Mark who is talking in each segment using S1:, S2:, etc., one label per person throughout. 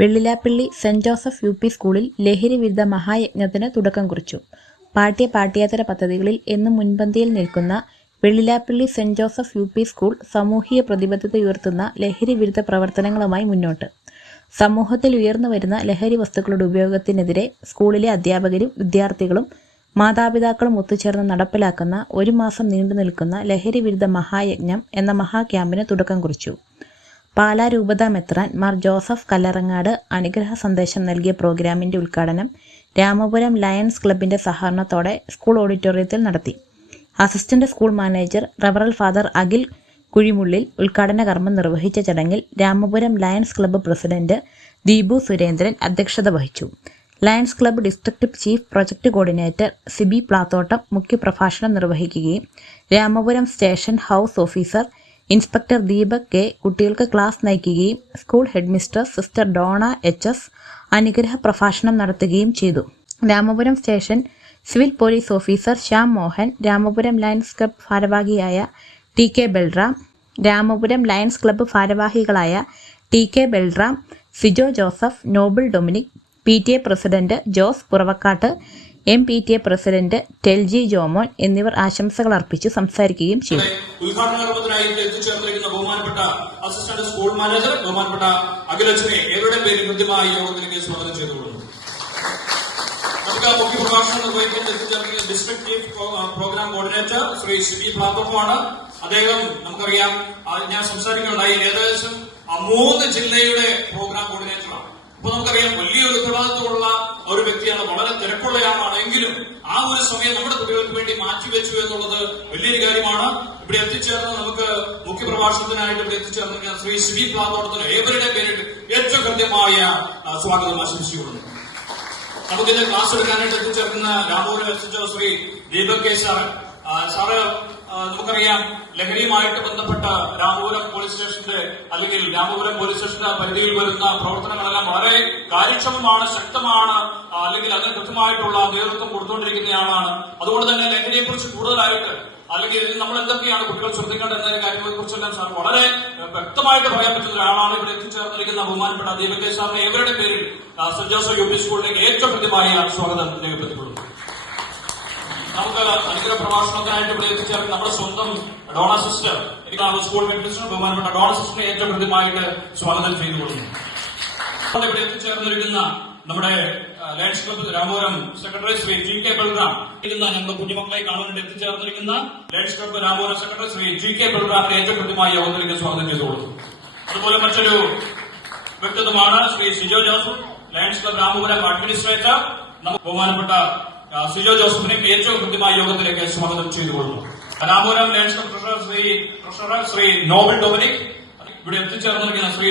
S1: Vellilappally saint Joseph U P സ്കൂളിൽ ലഹരി വിരുദ്ധ മഹായജ്ഞത്തിന് തുടക്കം കുറിച്ചു. പാഠ്യ പാഠ്യേതര പദ്ധതികളിൽ എന്നും മുൻപന്തിയിൽ നിൽക്കുന്ന Vellilappilly saint Joseph U P school സാമൂഹിക പ്രതിബദ്ധത ഉയർത്തുന്ന ലഹരി വിരുദ്ധ പ്രവർത്തനങ്ങളുമായി മുന്നോട്ട്. സമൂഹത്തിൽ ഉയർന്നു വരുന്ന ലഹരി വസ്തുക്കളുടെ ഉപയോഗത്തിനെതിരെ സ്കൂളിലെ അധ്യാപകരും വിദ്യാർത്ഥികളും മാതാപിതാക്കളും ഒത്തുചേർന്ന് നടപ്പിലാക്കുന്ന ഒരു മാസം നീണ്ടു നിൽക്കുന്ന ലഹരി വിരുദ്ധ മഹായജ്ഞം എന്ന മഹാക്യാമ്പിന് തുടക്കം കുറിച്ചു. പാലാ രൂപത മെത്രാൻ മാർ ജോസഫ് കല്ലറങ്ങാട് അനുഗ്രഹ സന്ദേശം നൽകിയ പ്രോഗ്രാമിന്റെ ഉദ്ഘാടനം രാമപുരം ലയൺസ് ക്ലബിന്റെ സഹകരണത്തോടെ സ്കൂൾ ഓഡിറ്റോറിയത്തിൽ നടത്തി. അസിസ്റ്റന്റ് സ്കൂൾ മാനേജർ റവറൽ ഫാദർ അഖിൽ കുഴിമുള്ളിൽ ഉദ്ഘാടന കർമ്മം നിർവഹിച്ച ചടങ്ങിൽ Ramapuram Lions Club president Deepu Surendran അധ്യക്ഷത വഹിച്ചു. Lions Club district chief project coordinator Siby Plathottam മുഖ്യപ്രഭാഷണം നിർവഹിക്കുകയും Ramapuram station house officer inspector Deepak K കുട്ടികൾക്ക് ക്ലാസ് നയിക്കുകയും school headmistress sister Dona H S അനുഗ്രഹ പ്രഭാഷണം നടത്തുകയും ചെയ്തു. Ramapuram station civil police officer Shyam Mohan Ramapuram Lions Club ഭാരവാഹിയായ T K Balram Ramapuram Lions Club ഭാരവാഹികളായ T K Balram Sijo Joseph Noble Dominic P T A president Jose Puravakkattu M P T A president Telji Jomon എന്നിവർ ആശംസകൾ അർപ്പിച്ച് സംസാരിക്കുകയും ചെയ്തു.
S2: ഉദ്ഘാടന ബഹുമാനപ്പെട്ട assistant school manager ബഹുമാനപ്പെട്ട യോഗത്തിലേക്ക് സ്വാഗതം പ്രോഗ്രാം കോർഡിനേറ്റർ ശ്രീ അദ്ദേഹം നമുക്കറിയാം ഞാൻ സംസാരിക്കുന്നുണ്ടായി. ഏകദേശം മൂന്ന് ജില്ലയുടെ പ്രോഗ്രാം കോർഡിനേറ്ററാണ് അപ്പൊ നമുക്കറിയാം വലിയൊരു ഉത്തരവാദിത്വമുള്ള ഒരു വ്യക്തിയാണ് വളരെ തിരക്കുള്ളയാളാണ്. എങ്കിലും ആ ഒരു സമയം നമ്മുടെ കുട്ടികൾക്ക് വേണ്ടി മാറ്റിവെച്ചു എന്നുള്ളത് വലിയൊരു കാര്യമാണ്. ഇവിടെ എത്തിച്ചേർന്ന് നമുക്ക് മുഖ്യപ്രഭാഷണത്തിനായിട്ട് ഇവിടെ എത്തിച്ചേർന്നിരിക്കുന്ന ശ്രീ ശ്രീ പ്ലാത്തോട്ടത്തിന് ഏവരുടെ പേരിൽ ഏറ്റവും കൃത്യമായ സ്വാഗതം ആശംസിച്ചുകൊള്ളുന്നു. നമുക്കിന്റെ ക്ലാസ് എടുക്കാനായിട്ട് എത്തിച്ചേർക്കുന്ന രാമൂരിൽ എത്തിച്ച Shri Deepak K sir. Sir നമുക്കറിയാം ലഹരിയുമായിട്ട് ബന്ധപ്പെട്ട രാമപുരം പോലീസ് സ്റ്റേഷന്റെ അല്ലെങ്കിൽ രാമപുരം പോലീസ് സ്റ്റേഷന്റെ പരിധിയിൽ വരുന്ന പ്രവർത്തനങ്ങളെല്ലാം വളരെ കാര്യക്ഷമമാണ് ശക്തമാണ് അല്ലെങ്കിൽ അതിന് കൃത്യമായിട്ടുള്ള നേതൃത്വം കൊടുത്തുകൊണ്ടിരിക്കുന്നയാളാണ് അതുകൊണ്ട് തന്നെ ലഹരിയെ കുറിച്ച് കൂടുതലായിട്ട് അല്ലെങ്കിൽ ഇതിൽ നമ്മൾ എന്തൊക്കെയാണ് കുട്ടികൾ ശ്രദ്ധിക്കേണ്ടത് എന്ന കാര്യങ്ങളെ കുറിച്ചെല്ലാം സാർ വളരെ വ്യക്തമായിട്ട് പറയാൻ പറ്റുന്ന ഒരാളാണ്. ഇവിടെ എത്തിച്ചേർന്നിരിക്കുന്ന ബഹുമാനപ്പെട്ട ദീപക് സാറിന്റെ ഏവരുടെ പേരിൽ സെന്റ് ജോസഫ് യു പി സ്കൂളിലേക്ക് ഏറ്റവും കൃത്യമായി സ്വാഗതം രേഖപ്പെടുത്തിക്കൊള്ളുന്നു നമുക്ക് അനുഗ്രഹ പ്രഭാഷണത്തിനായിട്ട് ഇവിടെ നമ്മുടെ സ്വന്തം ഡോണ സിസ്റ്റർ എനിക്ക് സ്കൂൾ മെഡിസിനും ബഹുമാനപ്പെട്ട ഡോണ സിസ്റ്ററിനെ ഏറ്റവും കൃത്യമായിട്ട് സ്വാഗതം ചെയ്തുകൊള്ളുന്നു അപ്പോൾ ഇവിടെ എത്തിച്ചേർന്നിരിക്കുന്ന നമ്മുടെ lions club Ramapuram secretary Shri G K Balram. ഇരിക്കുന്ന നമ്മുടെ കുഞ്ഞുമക്കളെ കാണുന്നുണ്ട് എത്തിച്ചേർന്നിരിക്കുന്ന lions club Ramapuram secretary Shri G K ബൽറാമിനെ ഏറ്റവും കൃത്യമായി യോഗത്തിലേക്ക് സ്വാഗതം ചെയ്തു കൊടുക്കുന്നു. അതുപോലെ മറ്റൊരു വ്യക്തിത്വമാണ് Shri Sijo Joseph Lions Club Ramapuram administrator ബഹുമാനപ്പെട്ട ആ, സിജോ ജോസഫിനെ ഏറ്റവും കൃത്യമായ യോഗത്തിലേക്ക് സ്വാഗതം ചെയ്തുകൊള്ളുന്നു. Kalapuram club treasurer Shri treasurer Shri Noble Dominic ഇവിടെ എത്തിച്ചേർന്നിരിക്കുന്ന ശ്രീ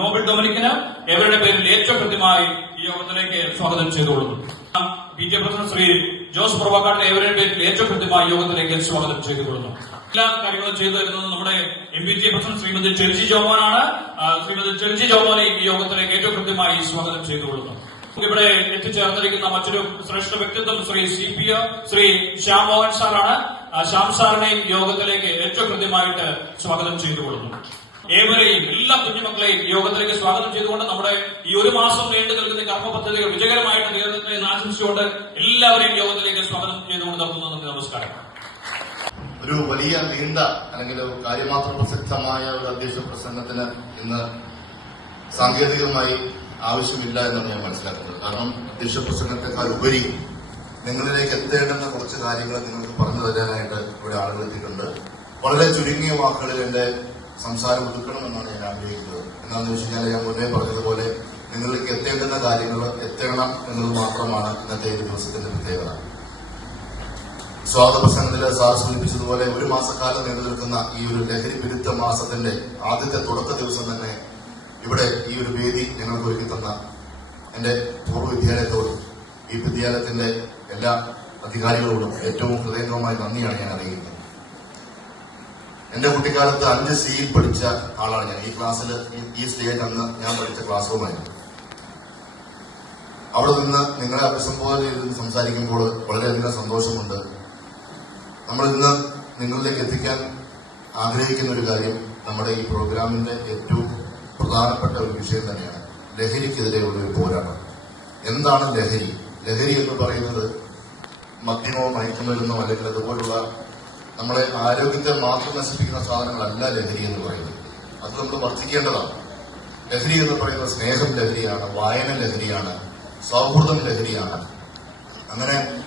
S2: നോബിൾ ഡൊമിനിക്കിന് എവരുടെ പേരിൽ ഏറ്റവും കൃത്യമായി ഈ യോഗത്തിലേക്ക് സ്വാഗതം ചെയ്തുകൊള്ളുന്നു. B J president Shri Jose പ്രഭാകാട്ടിനെ എവരുടെ പേരിൽ ഏറ്റവും കൃത്യമായി യോഗത്തിലേക്ക് സ്വാഗതം ചെയ്തുകൊള്ളുന്നു. എല്ലാ കാര്യങ്ങളും ചെയ്തു തരുന്നത് നമ്മുടെ M P J president Shrimati Chelji ജോമോനാണ്. Shrimati Chelji ജോമോനെ ഈ യോഗത്തിലേക്ക് ഏറ്റവും കൃത്യമായി സ്വാഗതം ചെയ്തുകൊള്ളുന്നു. ഇവിടെ എത്തിച്ചേർന്നിരിക്കുന്ന മറ്റൊരു ശ്രേഷ്ഠ വ്യക്തിത്വം Shri C P O Shri Shyam Mohan സാറാണ് ശ്യാം സാറിനെയും യോഗത്തിലേക്ക് ഏറ്റവും കൃത്യമായിട്ട് സ്വാഗതം ചെയ്തുകൊള്ളുന്നു. ഏവരെയും എല്ലാ കുഞ്ഞുമക്കളെയും യോഗത്തിലേക്ക് സ്വാഗതം ചെയ്തുകൊണ്ട് നമ്മുടെ ഈ ഒരു മാസം നീണ്ടു നിൽക്കുന്ന കർമ്മ പദ്ധതികൾ വിജയകരമായിട്ട് എന്ന് ആശംസിച്ചുകൊണ്ട് എല്ലാവരെയും യോഗത്തിലേക്ക് സ്വാഗതം ചെയ്തുകൊണ്ട് നിർത്തുന്നു. നമസ്കാരം.
S3: ഒരു വലിയ നീണ്ട അല്ലെങ്കിൽ കാര്യമാത്ര പ്രസക്തമായ ഒരു അധ്യക്ഷ പ്രസംഗത്തിന് ഇന്ന് സാങ്കേതികമായി ആവശ്യമില്ല എന്നാണ് ഞാൻ മനസ്സിലാക്കുന്നത്. കാരണം അധ്യക്ഷ പ്രസംഗത്തെക്കാൾ ഉപരി നിങ്ങളിലേക്ക് എത്തേണ്ടുന്ന കുറച്ച് കാര്യങ്ങൾ നിങ്ങൾക്ക് പറഞ്ഞു തരാനായിട്ട് ഇവിടെ ആളുകൾ എത്തിയിട്ടുണ്ട്. വളരെ ചുരുങ്ങിയ വാക്കുകളിൽ എന്റെ സംസാരം ഒതുക്കണമെന്നാണ് ഞാൻ ആഗ്രഹിക്കുന്നത്. എന്താണെന്ന് വെച്ച് കഴിഞ്ഞാൽ ഞാൻ മുന്നേ പറഞ്ഞതുപോലെ നിങ്ങളിലേക്ക് എത്തേണ്ടുന്ന കാര്യങ്ങൾ എത്തണം എന്നത് മാത്രമാണ് ഇന്നത്തെ ഈ ദിവസത്തിന്റെ പ്രത്യേകത. സ്വാഗത പ്രസംഗത്തിൽ സാർ സൂചിപ്പിച്ചതുപോലെ ഒരു മാസക്കാലം നിലനിൽക്കുന്ന ഈ ഒരു ലഹരി വിരുദ്ധ മാസത്തിന്റെ ആദ്യത്തെ തുടക്ക ദിവസം തന്നെ ഇവിടെ ഈ ഒരു വേദി ഞങ്ങൾക്ക് ഒരുക്കി തന്ന എന്റെ പൂർവ വിദ്യാലയത്തോടും ഈ വിദ്യാലയത്തിന്റെ എല്ലാ അധികാരികളോടും ഏറ്റവും ഹൃദയംഗമായ നന്ദിയാണ് ഞാൻ അറിയിക്കുന്നത്. എന്റെ കുട്ടിക്കാലത്ത് അഞ്ച് സിയിൽ പഠിച്ച ആളാണ് ഞാൻ. ഈ ക്ലാസ്സിൽ ഈ സ്റ്റേജ് അന്ന് ഞാൻ പഠിച്ച ക്ലാസ് റൂമായിരുന്നു അവിടെ നിന്ന് നിങ്ങളെ അഭിസംബോധന ചെയ്ത് സംസാരിക്കുമ്പോൾ വളരെയധികം സന്തോഷമുണ്ട്. നമ്മൾ ഇന്ന് നിങ്ങളിലേക്ക് എത്തിക്കാൻ ആഗ്രഹിക്കുന്ന ഒരു കാര്യം നമ്മുടെ ഈ പ്രോഗ്രാമിന്റെ ഏറ്റവും പ്രധാനപ്പെട്ട ഒരു വിഷയം തന്നെയാണ്. ലഹരിക്കെതിരെയുള്ള ഒരു പോരാട്ടം. എന്താണ് ലഹരി? ലഹരി എന്ന് പറയുന്നത് മദ്യമോ മയക്കുമരുന്നോ അല്ലെങ്കിൽ അതുപോലുള്ള നമ്മളെ ആരോഗ്യത്തെ മാത്രം നശിപ്പിക്കുന്ന സാധനങ്ങളല്ല ലഹരി എന്ന് പറയുന്നത്. അത് നമ്മൾ വർദ്ധിക്കേണ്ടതാണ്. ലഹരി എന്ന് പറയുന്നത് സ്നേഹം ലഹരിയാണ് വായന ലഹരിയാണ് സൗഹൃദം ലഹരിയാണ്. അങ്ങനെ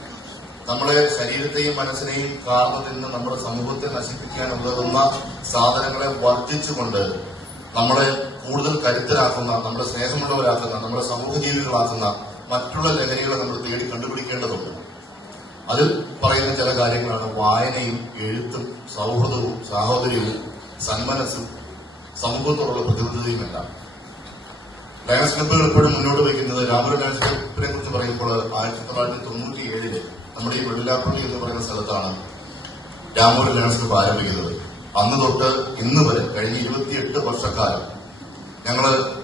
S3: നമ്മുടെ ശരീരത്തെയും മനസ്സിനെയും കാർന്നു തിന്ന് നമ്മുടെ സമൂഹത്തെ നശിപ്പിക്കാൻ ഉതകുന്ന സാധനങ്ങളെ വർദ്ധിച്ചുകൊണ്ട് നമ്മളെ കൂടുതൽ കരുത്തരാക്കുന്ന നമ്മുടെ സ്നേഹമുള്ളവരാക്കുന്ന നമ്മുടെ സമൂഹ ജീവികളാക്കുന്ന മറ്റുള്ള ലഹരികളെ നമ്മൾ തേടി കണ്ടുപിടിക്കേണ്ടതുണ്ട്. അതിൽ പറയുന്ന ചില കാര്യങ്ങളാണ് വായനയും എഴുത്തും സൗഹൃദവും സാഹോദര്യവും സന്മനസ്സും സമൂഹത്തോടുള്ള പ്രതിബദ്ധതയുമെല്ലാം ലയൺസ് ക്ലബ്ബുകൾ എപ്പോഴും മുന്നോട്ട് വയ്ക്കുന്നത് രാമര ലയൺസ് ക്ലബിനെ കുറിച്ച് പറയുമ്പോൾ ആയിരത്തി തൊള്ളായിരത്തി തൊണ്ണൂറ്റി ഏഴിൽ നമ്മുടെ ഈ വെള്ളിലാപ്പള്ളി എന്ന് പറയുന്ന സ്ഥലത്താണ് രാമൂർ ലയൺസ് ക്ലബ് ആരംഭിക്കുന്നത്. അന്ന് തൊട്ട് ഇന്ന് വരെ കഴിഞ്ഞ ഇരുപത്തിയെട്ട് വർഷക്കാലം ഞങ്ങൾ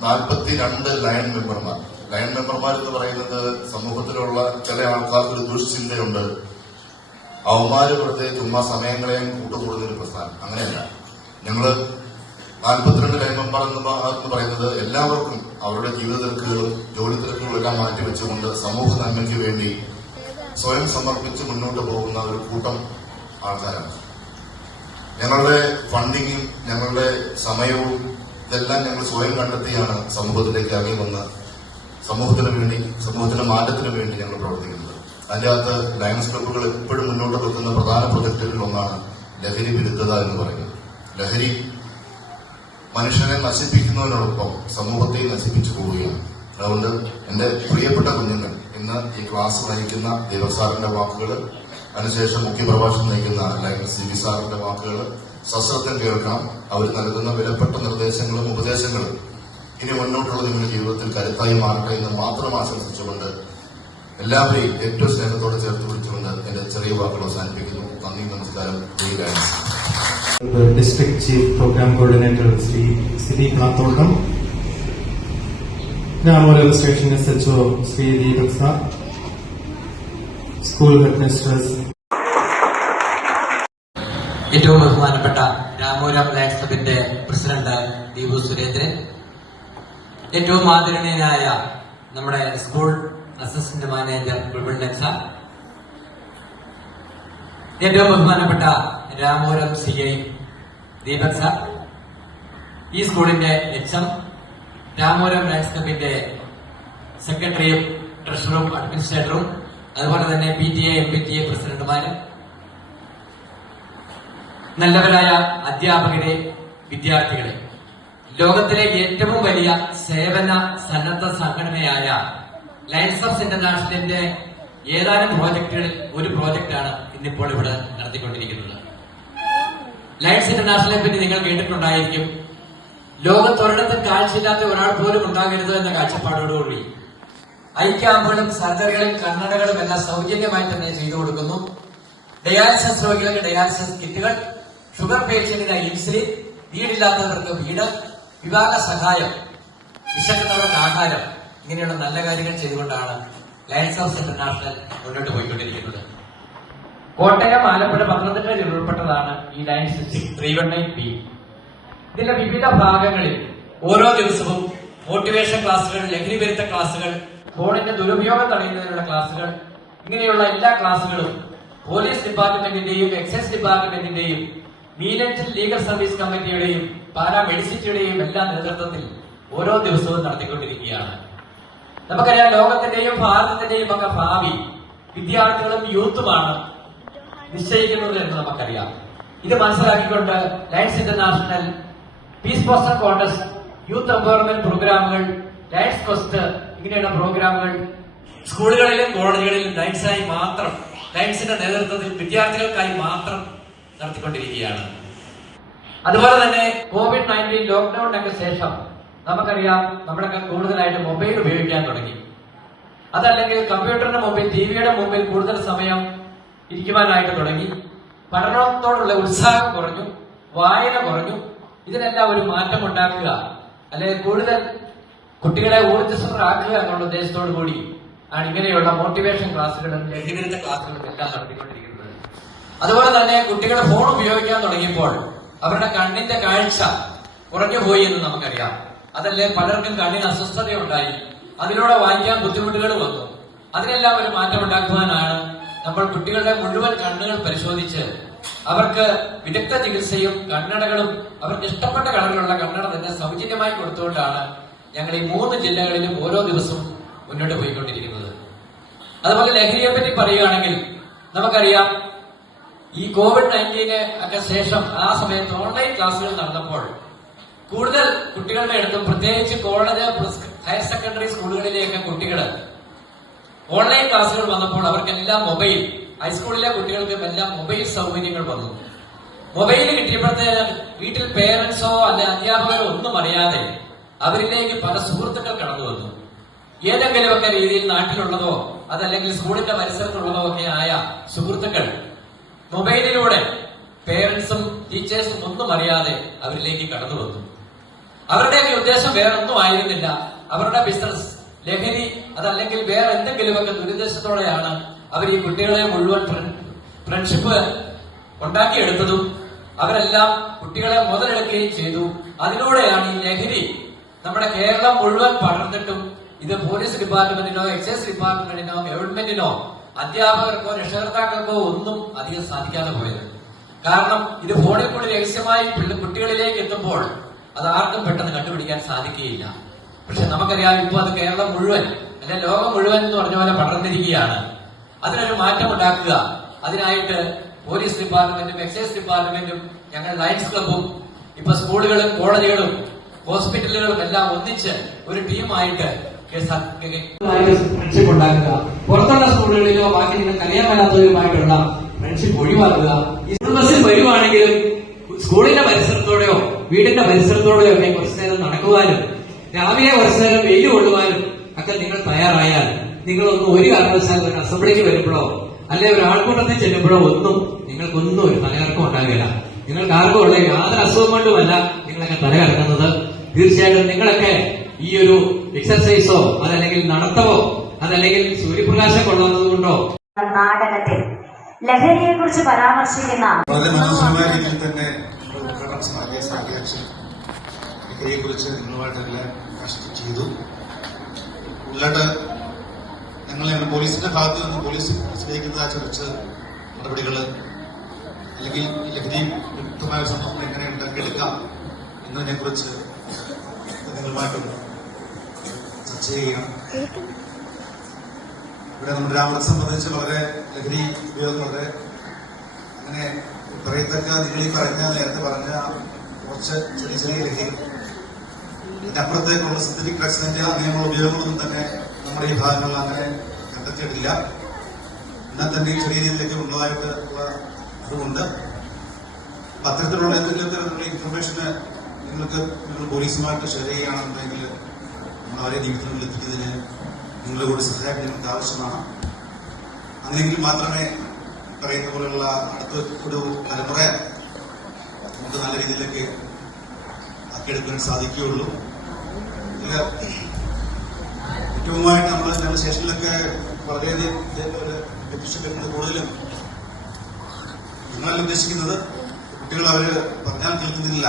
S3: നാൽപ്പത്തിരണ്ട് ലയൺ മെമ്പർമാർ ലയൺ മെമ്പർമാർ എന്ന് പറയുന്നത് സമൂഹത്തിലുള്ള ചില ആൾക്കാർക്ക് ഒരു ദുഷ്ചിന്തയുണ്ട്. അവന്മാര് വെറുതെ ചുമ്മാ സമയങ്ങളെയും കൂട്ടുകൂടുന്നൊരു പ്രസ്ഥാനം. അങ്ങനെയല്ല. ഞങ്ങൾ നാൽപ്പത്തിരണ്ട് മെമ്പർ എന്ന് പറയുന്നത് എല്ലാവർക്കും അവരുടെ ജീവിത തിരക്കുകളും ജോലി തിരക്കുകളും എല്ലാം മാറ്റിവെച്ചുകൊണ്ട് സമൂഹ നന്മയ്ക്ക് വേണ്ടി സ്വയം സമർപ്പിച്ച് മുന്നോട്ട് പോകുന്ന ഒരു കൂട്ടം ആൾക്കാരാണ്. ഞങ്ങളുടെ ഫണ്ടിങ്ങും ഞങ്ങളുടെ സമയവും ഇതെല്ലാം ഞങ്ങൾ സ്വയം കണ്ടെത്തിയാണ് സമൂഹത്തിലേക്ക് ഇറങ്ങി വന്ന സമൂഹത്തിന് വേണ്ടി സമൂഹത്തിന്റെ മാറ്റത്തിന് വേണ്ടി ഞങ്ങൾ പ്രവർത്തിക്കുന്നത്. അതിന്റെ അകത്ത് ലയൺസ് ക്ലബ്ബുകൾ എപ്പോഴും മുന്നോട്ട് വെക്കുന്ന പ്രധാന പ്രൊജക്ടുകളിൽ ഒന്നാണ് ലഹരി വിരുദ്ധത എന്ന് പറയുന്നത്. ലഹരി മനുഷ്യനെ നശിപ്പിക്കുന്നതിനോടൊപ്പം സമൂഹത്തെ നശിപ്പിച്ചു പോവുകയാണ്. അതുകൊണ്ട് എന്റെ പ്രിയപ്പെട്ട കുഞ്ഞുങ്ങൾ ഇന്ന് ഈ ക്ലാസ് നയിക്കുന്ന ദേവസാറിന്റെ വാക്കുകൾ അതിനുശേഷം മുഖ്യപ്രഭാഷണം നയിക്കുന്ന അല്ലെങ്കിൽ സി വി സാറിന്റെ വാക്കുകൾ സശ്രദ്ധം കേൾക്കണം അവർ നൽകുന്ന വിലപ്പെട്ട നിർദ്ദേശങ്ങളും ഉപദേശങ്ങളും ഇനി മുന്നോട്ടുള്ള നിങ്ങളുടെ ജീവിതത്തിൽ കരുത്തായി മാറട്ടെ എന്ന് മാത്രം ആശംസിച്ചുകൊണ്ട് എല്ലാവരെയും ഏറ്റവും സ്നേഹത്തോടെ ചേർത്ത് പിടിച്ചുകൊണ്ട് എന്റെ ചെറിയ വാക്കുകൾ അവസാനിപ്പിക്കുന്നു. നന്ദി നമസ്കാരം. District
S4: chief program coordinator program coordinator Sri Sri Kanathotam, Ramoram station SHO Sri Deepak school headmistress
S5: ഏറ്റവും ബഹുമാനപ്പെട്ട രാമോരാം ലയൻസ് ക്ലബിന്റെ പ്രസിഡന്റ് ദീപു സുരേന്ദ്രൻ. ഏറ്റവും ആദരണീയനായ നമ്മുടെ school assistant manager Gulban sir ഏറ്റവും ബഹുമാനപ്പെട്ട Ramoram C I Deepak sir. ഈ സ്കൂളിന്റെ എച്ച് രാമോരം ലയൻസ് ക്ലബിന്റെ സെക്രട്ടറിയും ട്രഷററും അഡ്മിനിസ്ട്രേറ്ററും അതുപോലെ തന്നെ P T A M P T A പ്രസിഡന്റുമാരും നല്ലവരായ അധ്യാപകരെ വിദ്യാർത്ഥികളെ. ലോകത്തിലെ ഏറ്റവും വലിയ സേവന സന്നദ്ധ സംഘടനയായ ലയൻസ് ഓഫ് ഇന്റർനാഷണലിന്റെ ഏതാനും പ്രോജക്റ്റുകളിൽ ഒരു പ്രോജക്റ്റാണ് ഇന്നിപ്പോൾ ഇവിടെ നടത്തിക്കൊണ്ടിരിക്കുന്നത്. ലയൻസ് ഇന്റർനാഷണലിനെ പറ്റി നിങ്ങൾ കേട്ടിട്ടുണ്ടായിരിക്കും. ലോകത്തൊരിടത്തും കാഴ്ചയില്ലാത്ത ഒരാൾ പോലും ഉണ്ടാകരുത് എന്ന കാഴ്ചപ്പാടോടുകൂടി ഐ ക്യാമ്പുകളും സർജറികളും കണ്ണടകളും എല്ലാം സൗജന്യമായി തന്നെ ചെയ്തു കൊടുക്കുന്നു. ഡയാലിസിസ് രോഗികൾക്ക് ഡയാലിസിസ് കിറ്റുകൾ ഷുഗർ പേഷ്യന്റിന് ഇൻസുലിൻ വീടില്ലാത്തവർക്ക് വീട് വിവാഹ സഹായം വിശക്കുന്നവർക്ക് ആഹാരം ഇങ്ങനെയുള്ള നല്ല കാര്യങ്ങൾ ചെയ്തുകൊണ്ടാണ് ലയൻസ് ഹൗസ് ഇന്റർനാഷണൽ മുന്നോട്ട് പോയിക്കൊണ്ടിരിക്കുന്നത്. കോട്ടയം ആലപ്പുഴ പത്തനംതിട്ട ഉൾപ്പെട്ടതാണ് ഈ Lions three one nine B ഇതിന്റെ വിവിധ ഭാഗങ്ങളിൽ ഓരോ ദിവസവും മോട്ടിവേഷൻ ക്ലാസ്സുകൾ ലഹരി വിരുദ്ധ ക്ലാസ്സുകൾ ഫോണിന്റെ ദുരുപയോഗം തടയുന്നതിനുള്ള ക്ലാസ്സുകൾ ഇങ്ങനെയുള്ള എല്ലാ ക്ലാസ്സുകളും പോലീസ് ഡിപ്പാർട്ട്മെന്റിന്റെയും എക്സൈസ് ഡിപ്പാർട്ട്മെന്റിന്റെയും നീലറ്റ് ലീഗൽ സർവീസ് കമ്മിറ്റിയുടെയും പാരാമെഡിസിറ്റിയുടെയും എല്ലാ നേതൃത്വത്തിൽ ഓരോ ദിവസവും നടത്തിക്കൊണ്ടിരിക്കുകയാണ്. നമുക്കറിയാം ലോകത്തിന്റെയും ഭാരതത്തിന്റെയും ഒക്കെ ഭാവി വിദ്യാർത്ഥികളും യൂത്തുമാണ് നിശ്ചയിക്കുന്നത് എന്ന് നമുക്കറിയാം. ഇത് മനസ്സിലാക്കിക്കൊണ്ട് Lions International peace poster contest youth empowerment പ്രോഗ്രാമുകൾ ലയൻസ് ക്വസ്റ്റ് ഇങ്ങനെയുള്ള പ്രോഗ്രാമുകൾ സ്കൂളുകളിലും കോളേജുകളിലും ലയൻസായി മാത്രം ലയൻസിന്റെ നേതൃത്വത്തിൽ വിദ്യാർത്ഥികൾക്കായി മാത്രം നടത്തിക്കൊണ്ടിരിക്കുകയാണ്. അതുപോലെ തന്നെ കോവിഡ് നയന്റീൻ ലോക്ക്ഡൌണിനൊക്കെ ശേഷം നമുക്കറിയാം നമ്മളൊക്കെ കൂടുതലായിട്ട് മൊബൈൽ ഉപയോഗിക്കാൻ തുടങ്ങി. അതല്ലെങ്കിൽ കമ്പ്യൂട്ടറിന്റെ മുമ്പിൽ ടി വിയുടെ മുമ്പിൽ കൂടുതൽ സമയം ഇരിക്കുവാനായിട്ട് തുടങ്ങി. പഠനത്തോടുള്ള ഉത്സാഹം കുറഞ്ഞു വായന കുറഞ്ഞു. ഇതിനെല്ലാം ഒരു മാറ്റം ഉണ്ടാക്കുക അല്ലെങ്കിൽ കൂടുതൽ കുട്ടികളെ ഊർജസ്വരാക്കുക എന്നുള്ള ഉദ്ദേശത്തോടു കൂടി ആണ് ഇങ്ങനെയുള്ള മോട്ടിവേഷൻ ക്ലാസ്സുകളും ലഹരിവിരുദ്ധ ക്ലാസ്സുകളും എല്ലാം നടത്തിക്കൊണ്ടിരിക്കുന്നത്. അതുപോലെ തന്നെ കുട്ടികൾ ഫോൺ ഉപയോഗിക്കാൻ തുടങ്ങിയപ്പോൾ അവരുടെ കണ്ണിന്റെ കാഴ്ച കുറഞ്ഞു പോയി എന്ന് നമുക്കറിയാം. അതല്ലേ പലർക്കും കണ്ണിന് അസ്വസ്ഥതയുണ്ടായി. അതിലൂടെ വായിക്കാൻ ബുദ്ധിമുട്ടുകൾ വന്നു. അതിനെല്ലാം ഒരു മാറ്റം ഉണ്ടാക്കുവാനാണ് നമ്മൾ കുട്ടികളുടെ മുഴുവൻ കണ്ണുകൾ പരിശോധിച്ച് അവർക്ക് വിദഗ്ധ ചികിത്സയും കണ്ണടകളും അവർക്ക് ഇഷ്ടപ്പെട്ട കളറിലുള്ള കണ്ണട തന്നെ സൗജന്യമായി കൊടുത്തുകൊണ്ടാണ് ഞങ്ങൾ ഈ മൂന്ന് ജില്ലകളിലും ഓരോ ദിവസവും മുന്നോട്ട് പോയിക്കൊണ്ടിരിക്കുന്നത്. അതുപോലെ ലഹരിയെ പറ്റി പറയുകയാണെങ്കിൽ നമുക്കറിയാം ഈ കോവിഡ് നയന്റീന് ഒക്കെ ശേഷം ആ സമയത്ത് ഓൺലൈൻ ക്ലാസ്സുകൾ നടന്നപ്പോൾ കൂടുതൽ കുട്ടികളുടെ അടുത്തും പ്രത്യേകിച്ച് കോളേജ് ഹയർ സെക്കൻഡറി സ്കൂളുകളിലെയൊക്കെ കുട്ടികൾ ഓൺലൈൻ ക്ലാസ്സുകൾ വന്നപ്പോൾ അവർക്കെല്ലാം മൊബൈൽ ഹൈസ്കൂളിലെ കുട്ടികൾക്കും എല്ലാം മൊബൈൽ സൗകര്യങ്ങൾ വന്നു. മൊബൈൽ കിട്ടിയപ്പോഴത്തേന് വീട്ടിൽ പേരൻസോ അല്ലെ അധ്യാപകരോ ഒന്നും അറിയാതെ അവരിലേക്ക് പല സുഹൃത്തുക്കൾ കടന്നു വന്നു. ഏതെങ്കിലുമൊക്കെ രീതിയിൽ നാട്ടിലുള്ളതോ അതല്ലെങ്കിൽ സ്കൂളിന്റെ പരിസരത്തുള്ളതോ ഒക്കെ ആയ സുഹൃത്തുക്കൾ മൊബൈലിലൂടെ പേരൻസും ടീച്ചേഴ്സും ഒന്നും അറിയാതെ അവരിലേക്ക് കടന്നു വന്നു. അവരുടെയൊക്കെ ഉദ്ദേശം വേറെ ഒന്നും ആയിരുന്നില്ല. അവരുടെ ബിസിനസ് ലഹരി അതല്ലെങ്കിൽ വേറെ എന്തെങ്കിലുമൊക്കെ ദുരുദ്ദേശത്തോടെയാണ് അവർ ഈ കുട്ടികളെ മുഴുവൻ ഫ്രണ്ട്ഷിപ്പ് ഉണ്ടാക്കിയെടുത്തതും അവരെല്ലാം കുട്ടികളെ മുതലെടുക്കുകയും ചെയ്തു. അതിലൂടെയാണ് ഈ ലഹരി നമ്മുടെ കേരളം മുഴുവൻ പടർന്നിട്ടും ഇത് പോലീസ് ഡിപ്പാർട്ട്മെന്റിനോ എക്സൈസ് ഡിപ്പാർട്ട്മെന്റിനോ ഗവൺമെന്റിനോ അധ്യാപകർക്കോ രക്ഷകർത്താക്കൾക്കോ ഒന്നും അധികം സാധിക്കാതെ പോയത്. കാരണം ഇത് ഫോണിൽ കൂടി രഹസ്യമായി കുട്ടികളിലേക്ക് എത്തുമ്പോൾ അത് ആർക്കും പെട്ടെന്ന് കണ്ടുപിടിക്കാൻ സാധിക്കുകയില്ല. പക്ഷെ നമുക്കറിയാം ഇപ്പൊ അത് കേരളം മുഴുവൻ അല്ലെ ലോകം മുഴുവൻ എന്ന് പറഞ്ഞ പോലെ പടർന്നിരിക്കുകയാണ്. അതിനൊരു മാറ്റം ഉണ്ടാക്കുക. അതിനായിട്ട് പോലീസ് ഡിപ്പാർട്ട്മെന്റും എക്സൈസ് ഡിപ്പാർട്ട്മെന്റും ഞങ്ങൾ ലയൻസ് ക്ലബും ഇപ്പൊ സ്കൂളുകളും കോളേജുകളും ഹോസ്പിറ്റലുകളും എല്ലാം ഒന്നിച്ച് ഒരു ടീമായിട്ട് ഫ്രണ്ട്ഷിപ്പ് ഉണ്ടാക്കുക. പുറത്തുള്ള സ്കൂളുകളിലോ ബാക്കി നിങ്ങൾക്ക് അറിയാൻ മേലാത്തവരുമായിട്ടുള്ള ഫ്രണ്ട്ഷിപ്പ് ഒഴിവാക്കുക. ബസ്സിൽ വരുവാണെങ്കിലും സ്കൂളിന്റെ പരിസരത്തോടെയോ വീടിന്റെ പരിസരത്തോടെയോ ഒക്കെ കുറച്ചു നേരം നടക്കുവാനും രാവിലെ കുറച്ചു നേരം വെയിൽ കൊള്ളുവാനും ഒക്കെ നിങ്ങൾ തയ്യാറായാൽ നിങ്ങളൊന്ന് ഒരു കാരണവശാലും ഒരു അസംബ്ലിക്ക് വരുമ്പോഴോ അല്ലെ ഒരു ആൾക്കൂട്ടത്തിൽ ചെല്ലുമ്പോഴോ ഒന്നും നിങ്ങൾക്കൊന്നും ഒരു തലകറക്കം ഉണ്ടാകില്ല നിങ്ങൾക്ക് ആർക്കും ഉള്ള യാതൊരു അസുഖം കൊണ്ടുമല്ല നിങ്ങളൊക്കെ തലകറക്കുന്നത്. തീർച്ചയായിട്ടും നിങ്ങളൊക്കെ ഈ ഒരു എക്സർസൈസോ അതല്ലെങ്കിൽ നടത്തമോ അതല്ലെങ്കിൽ സൂര്യപ്രകാശം കൊള്ളുന്നത് കൊണ്ടോ
S6: നാടകത്തിൽ ലഹരിയെ കുറിച്ച് പരാമർശിക്കുന്ന
S7: വളരെ മനോഹരമായ രീതിയിൽ തന്നെ ഒരു ഉദ്ഘാടനം സാധ്യ സാധ്യാക്ഷൻ കുറിച്ച് നിങ്ങളുമായിട്ടെല്ലാം ചെയ്തു. ഉള്ളിട്ട് ഞങ്ങൾ പോലീസിന്റെ ഭാഗത്ത് നിന്ന് പോലീസ് സ്വീകരിക്കുന്നതായ കുറച്ച് നടപടികൾ അല്ലെങ്കിൽ ലഹരി ഒരു സമൂഹം എങ്ങനെ ഉണ്ടാക്കിയെടുക്കാം എന്നതിനെ കുറിച്ച് ചെയ്യുകയാണ് ഇവിടെ നമ്മുടെ രാമത്തെ സംബന്ധിച്ച് വളരെ ലഹരി ഉപയോഗം വളരെ അങ്ങനെ പറയത്തക്ക നിങ്ങൾ ഈ പറഞ്ഞ നേരത്തെ പറഞ്ഞ കുറച്ച് ചെറിയ ചെറിയ ലഹരി ഇതിന്റെ അപ്പുറത്തേക്കുള്ള സിന്തറ്റിക് ഡ്രഗ്സിന്റെ അങ്ങനെയുള്ള ഉപയോഗങ്ങളൊന്നും തന്നെ നമ്മുടെ ഈ ഭാഗങ്ങളിൽ അങ്ങനെ കണ്ടെത്തിയിട്ടില്ല. എന്നാൽ തന്നെ ചെറിയ രീതിയിലേക്ക് ഉള്ളതായിട്ട് ഉള്ള അതുകൊണ്ട് പത്രത്തിലുള്ള എന്തെങ്കിലും തരത്തിലുള്ള ഇൻഫർമേഷന് നിങ്ങൾക്ക് നിങ്ങൾ പോലീസുമായിട്ട് ഷെയർ ചെയ്യുകയാണെന്നുണ്ടെങ്കിൽ അവരെ ജീവിതത്തിൽ എത്തിക്കുന്നതിന് നിങ്ങളുടെ കൂടെ സഹായം ഞങ്ങൾക്ക് ആവശ്യമാണ്. അങ്ങനെയെങ്കിൽ മാത്രമേ പറയുന്ന പോലെയുള്ള അടുത്ത ഒരു തലമുറ നമുക്ക് നല്ല രീതിയിലേക്ക് ആക്കിയെടുക്കാൻ സാധിക്കുകയുള്ളൂ. ഏറ്റവുമായിട്ട് നമ്മൾ ഞങ്ങളുടെ സ്റ്റേഷനിലൊക്കെ വളരെയധികം ലഭിച്ചിട്ടുണ്ട് കൂടുതലും. നിങ്ങളെല്ലാം ഉദ്ദേശിക്കുന്നത് കുട്ടികൾ അവർ പറഞ്ഞാൽ കേൾക്കുന്നില്ല.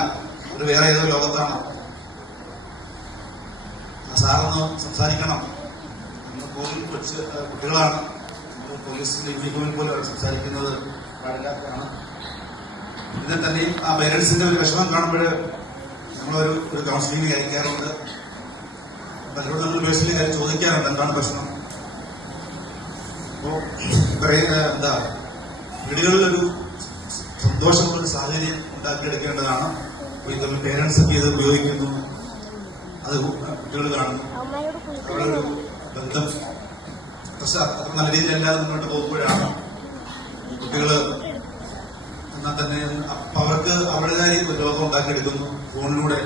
S7: അവർ വേറെ ഏതോ ലോകത്താണ്. സാറൊന്ന് സംസാരിക്കണം. നമ്മൾ പോലും കൊച്ചു കുട്ടികളാണ്. പോലീസിന്റെ യൂണിഫോമിൽ പോലും അവർ സംസാരിക്കുന്നത് പാടില്ലാത്തതാണ്. ഇതിനെ തന്നെയും ആ പേരൻസിന്റെ ഒരു വിഷമം കാണുമ്പോൾ നമ്മളൊരു ഒരു കൗൺസിലിംഗ് അയക്കാറുണ്ട് പലരോട് നമ്മൾ പേഴ്സണലി കാര്യം ചോദിക്കാറുണ്ട്. എന്താണ് പ്രശ്നം? അപ്പോ പറയുന്ന എന്താ വീടുകളിലൊരു സന്തോഷമുള്ള സാഹചര്യം ഉണ്ടാക്കിയെടുക്കേണ്ടതാണ്. അപ്പൊ ഇത് പേരൻസ് ഒക്കെ ഇത് ഉപയോഗിക്കുന്നു. അത് കുട്ടികൾ കാണുന്നു അവിടെ ഒരു ബന്ധം. പക്ഷെ അത് നല്ല രീതിയിലല്ലാതെ മുന്നോട്ട് പോകുമ്പോഴാണ് കുട്ടികൾ എന്നാൽ തന്നെ അവർക്ക് അവരുടേതായ ഒരു ലോകം ഉണ്ടാക്കിയെടുക്കുന്നു. ഫോണിലൂടെ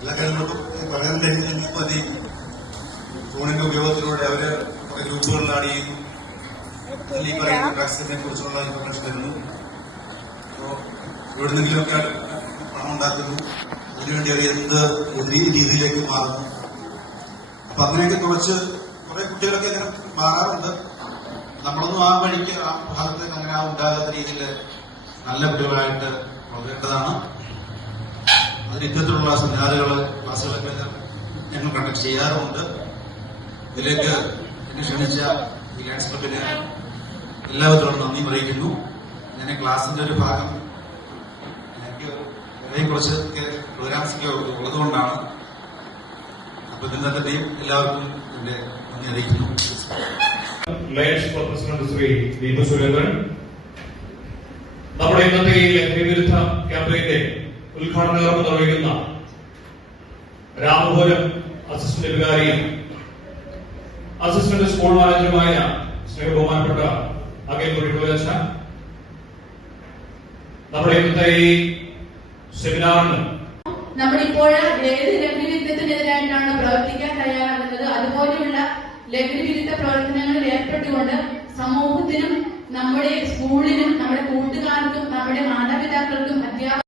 S7: എല്ലാ കാര്യങ്ങളും പറയാൻ കഴിഞ്ഞെങ്കിൽ മതി ഫോണിന്റെ ഉപയോഗത്തിലൂടെ അവർ ഗ്രൂപ്പുകളിൽ അതിൽ ഈ പറയുന്ന ഡ്രഗ്സിനെ കുറിച്ചുള്ള ഇൻഫർമേഷൻ തരുന്നു. അപ്പോ എവിടുന്നെങ്കിലുമൊക്കെ പണം ഉണ്ടാക്കുന്നു അതിനുവേണ്ടി അവർ എന്ത് രീതിയിലേക്ക് മാറുന്നു. അപ്പൊ അങ്ങനെയൊക്കെ കുറച്ച് കുറെ കുട്ടികളൊക്കെ ഇങ്ങനെ മാറാറുണ്ട്. നമ്മളൊന്നും ആ വഴിക്ക് ആ ഭാഗത്ത് അങ്ങനെ ഉണ്ടാകാത്ത രീതിയിൽ നല്ല കുട്ടികളായിട്ട് വളരേണ്ടതാണ്. അതിന് ഇത്തരത്തിലുള്ള സെമിനാറുകൾ ക്ലാസ്സുകളൊക്കെ ഞങ്ങൾ കണ്ടക്ട് ചെയ്യാറുമുണ്ട് ഇതിലേക്ക് എന്നെ ക്ഷണിച്ച ഈ ലയൺസ് എല്ലാവരോടും നന്ദി അറിയിക്കുന്നു ഞാൻ ക്ലാസിന്റെ ഒരു ഭാഗം ഇടയിൽ കുറച്ച് പ്രോഗ്രാംസ് ഒക്കെ ഉള്ളതുകൊണ്ടാണ് അപ്പൊ ഇതിന്റെ തന്നെയും എല്ലാവർക്കും എന്റെ നന്ദി അറിയിക്കുന്നു.
S2: ശ്രീ സുരേന്ദ്രൻ. നമ്മുടെ ഇന്നത്തെ ഈ ലഹരി വിരുദ്ധ ക്യാമ്പയിന്റെ ഉദ്ഘാടന കർമ്മം നിർവഹിക്കുന്ന രാമപുരം അസിസ്റ്റന്റ് വികാരിയും അസിസ്റ്റന്റ് സ്കൂൾ മാനേജറുമായ ശ്രീ ബഹുമാനപ്പെട്ട അഖിൽ കുറിക്കുലച്ച നമ്മുടെ ഇന്നത്തെ ഈ സെമിനാറിന്
S8: നമ്മളിപ്പോൾ ഏത് ലഹരി വിരുദ്ധത്തിനെതിരായിട്ടാണ് പ്രവർത്തിക്കാൻ തയ്യാറാകുന്നത്? അതുപോലെയുള്ള ലഹരി വിരുദ്ധ പ്രവർത്തനങ്ങളിൽ ഏർപ്പെട്ടുകൊണ്ട് സമൂഹത്തിനും നമ്മുടെ സ്കൂളിനും നമ്മുടെ കൂട്ടുകാർക്കും നമ്മുടെ മാതാപിതാക്കൾക്കും അധ്യാപക